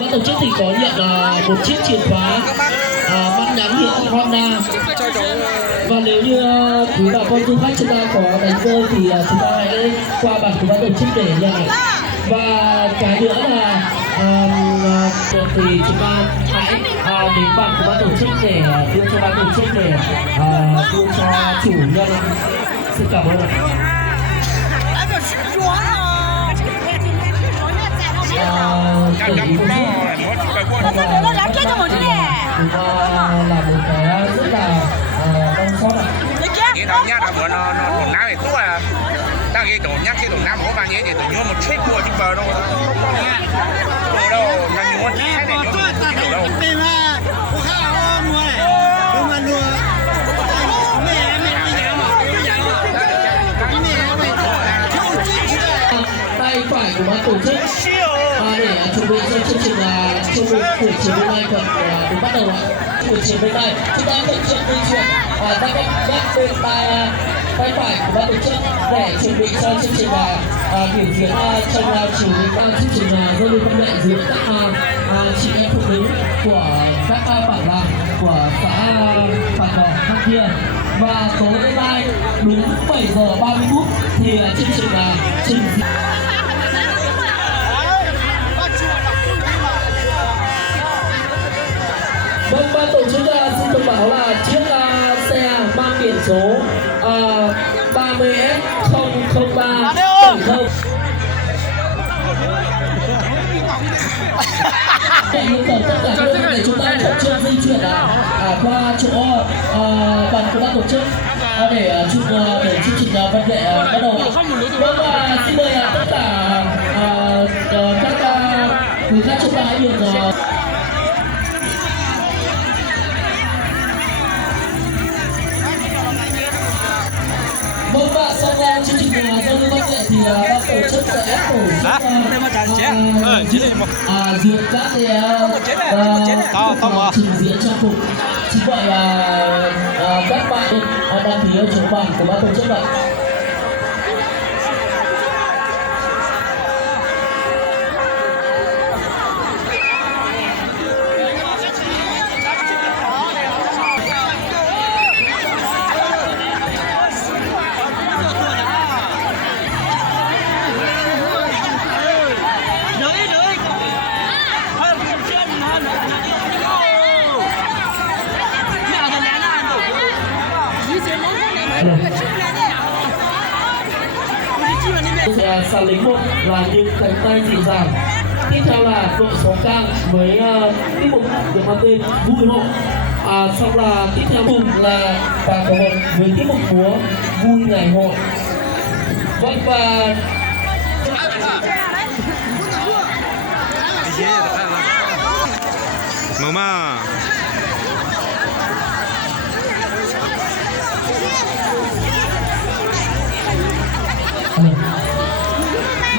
Ban tổ chức thì có nhận một chiếc chìa khóa mang nhãn hiệu Honda, và nếu như quý bà con du khách chúng ta có đánh rơi thì chúng ta hãy qua bản của ban tổ chức để nhận. Và cái nữa là thì chúng ta hãy đến bản của ban tổ chức để đưa cho ban tổ chức để đưa cho chủ nhân. Xin cảm ơn ạ. Để ý một chút và là một cái rất là đau xót ạ. Cái đó nhá là nó nam này thua à, đang cái tổ nhắc cái tổ nam có bao nhiêu thì tổ nhớ một chết của chúng bờ đâu, đâu là nhớ chết này nhớ đâu. Tay phải của ban tổ chức để chuẩn bị cho chương trình chung buổi chiều hôm nay còn được bắt đầu ạ. Buổi chiều hôm nay chúng ta vận chuyển di chuyển tay bên tay phải của ban tổ chức để chuẩn bị cho chương trình biểu diễn trong chương trình giao lưu văn nghệ giữa các chị em phụ nữ của các bản làng của xã Bản Đỏ Thăng Thiên. Và tối nay đúng 7 giờ 30 phút thì chương trình trình diễn. Vâng, ban tổ chức xin thông báo là chiếc xe mang biển số 30S003 yêu cầu tất cả các đơn vị chúng ta khẩn trương di chuyển qua chỗ bàn của ban tổ chức để chương trình văn nghệ bắt đầu. Vâng, và xin mời tất cả các quý khách chúng ta hãy được vâng, và sau chương trình giao lưu văn nghệ thì ban tổ chức sẽ tổ chức duyệt các trình diễn trang phục. Chính vậy các bạn đăng ký ở trường bản của ban tổ chức ạ. Xà lính một là những cánh tay dịu dàng. Tiếp theo là đội sóng cang với tiết mục được mang tên vui hộ. Xong là tiếp theo cùng là bà cổ hội với tiết mục múa vui ngày hội. Vâng, và Mama.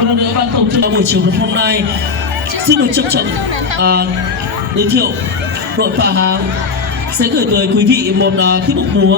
một lần nữa ban tổ chức buổi chiều ngày hôm nay xin được trân trọng giới thiệu đội phá háng sẽ gửi tới quý vị một tiết mục múa.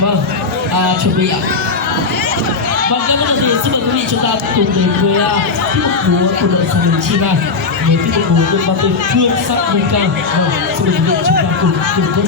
Vâng, chuẩn bị ạ. Vâng, các bạn thì xin mời quý vị chúng ta cùng đến với tiết mục múa của đội Xà Lính Chi Này với tiết mục múa được mang tên Thương Sắc Mây Ca. Xin mời quý vị chúng ta cùng thưởng thức.